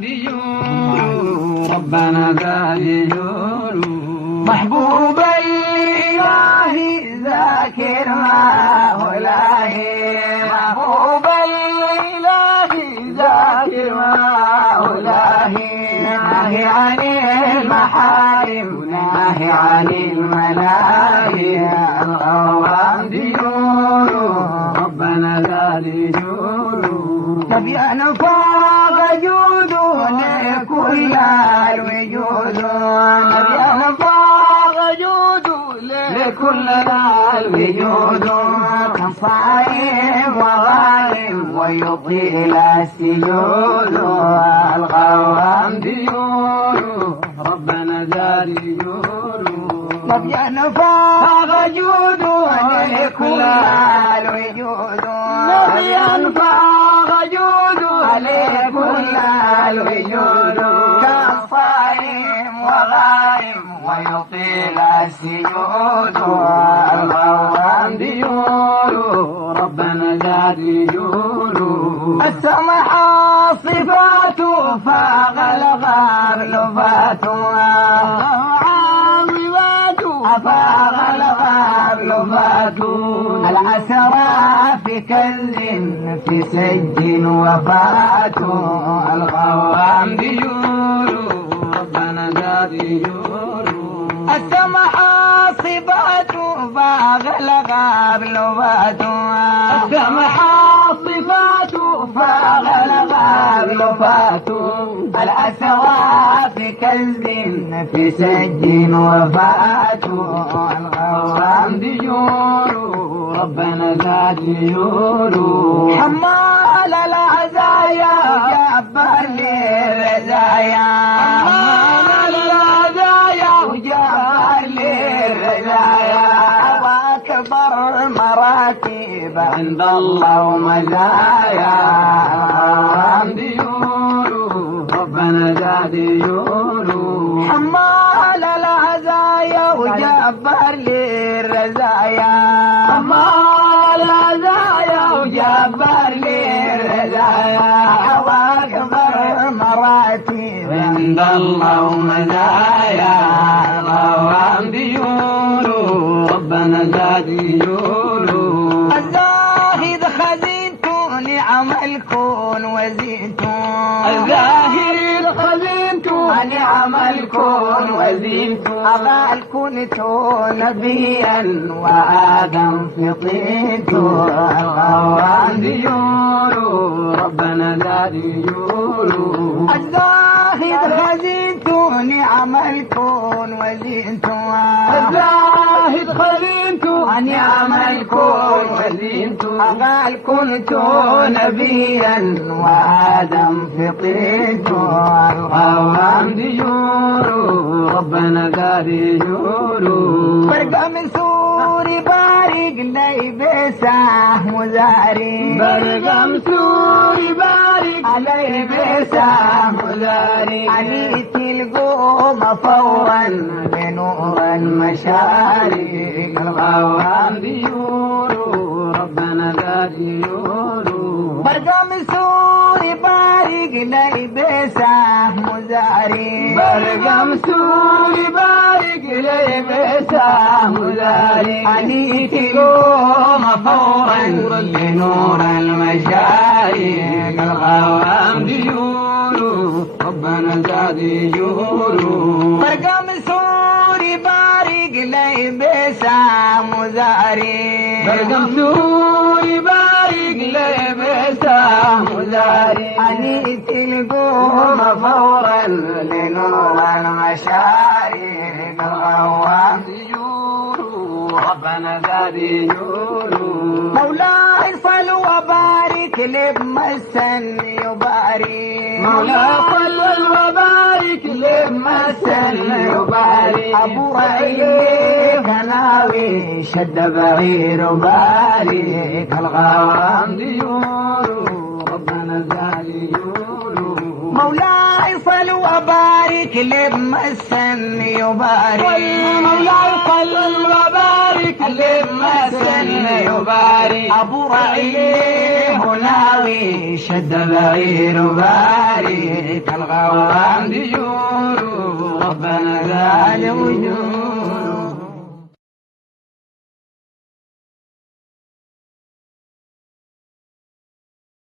ديول ربنا ديول محبوب الإله ذاكر مولاه محبوب الإله ذاكر مولاه ناهي عن المحارم ناهي عن الملاهي الغرام ديول ربنا ديول نبينا فاق جوده لكل الوجود نبينا فاق جوده لكل الوجود كصائم وغائم ويطيل السجود الغرام ديول ربنا ديول نبينا فاق جوده لكل الوجود نبينا فاق جوده لكل الوجود كصائم وغائم ويطيل السجود الغرام ديول ربنا ديول السمح صفاته فاق الغار لفاتها أفاق الغار لفاته العسرى في كل في سج وفاته الغرام ديول ربنا ديول السمح صفاته فاق الغار لفاته السمح صفاته فاق الغار لفاته العسرى في كنز في سج وفاته الغرام ديول ربنا ديول حمال العزايا وجبر للرزايا حمال العزايا وجبر للرزايا واكبر مراتب عند الله ومزايا الغرام ديول ربنا ديول حمال العزايا وجبر للرزايا حمال العزايا وجبر للرزايا واكبر مراتب عند الله ومزايا الغرام ديول ربنا ديول الزاهد خزينته نعم الكون وزينته الزاهد خزينته نعم الكون وزينته أغال كنت نبيا وآدم فطيته الغرام ديول ربنا ديول الزاهد خزينته نعم الكون وزينته الزاهد خزينته نعم الكون وزينته أغال كنت نبيا وآدم فطيته الغرام ديول ربنا ديول برقى من سوري بارق لي بساه مزاري برقى من سوري بارق علي بساه مزاري عليت القوم فورا بنور المشارق الغرام ديول ربنا ديول برقى من سوري بارق لي بساه مزاري برقى من سوري بارق لي بساه مزاري عليت القوم فورا بنور المشارق الغرام ديول ربنا ديول برقى من سوري بارق لي بساه مزاري برقى من سوري بارق لي بساه مزاري عليت القوم فورا لنور المشارق الغرام ديول ربنا ديول مولاي صل وبارك لبمسن يبارك مولاي صل وبارك لبمسن يبارك ابو رعيل كناوي شد بعير وبارك الغرام ديول ربنا ديول مولاي صل وبارك لبمسن يبارك مولاي صل وبارك لبمسن يبارك ابو رعيل هناوي شد بعير وبارك الباري كالغوام ديون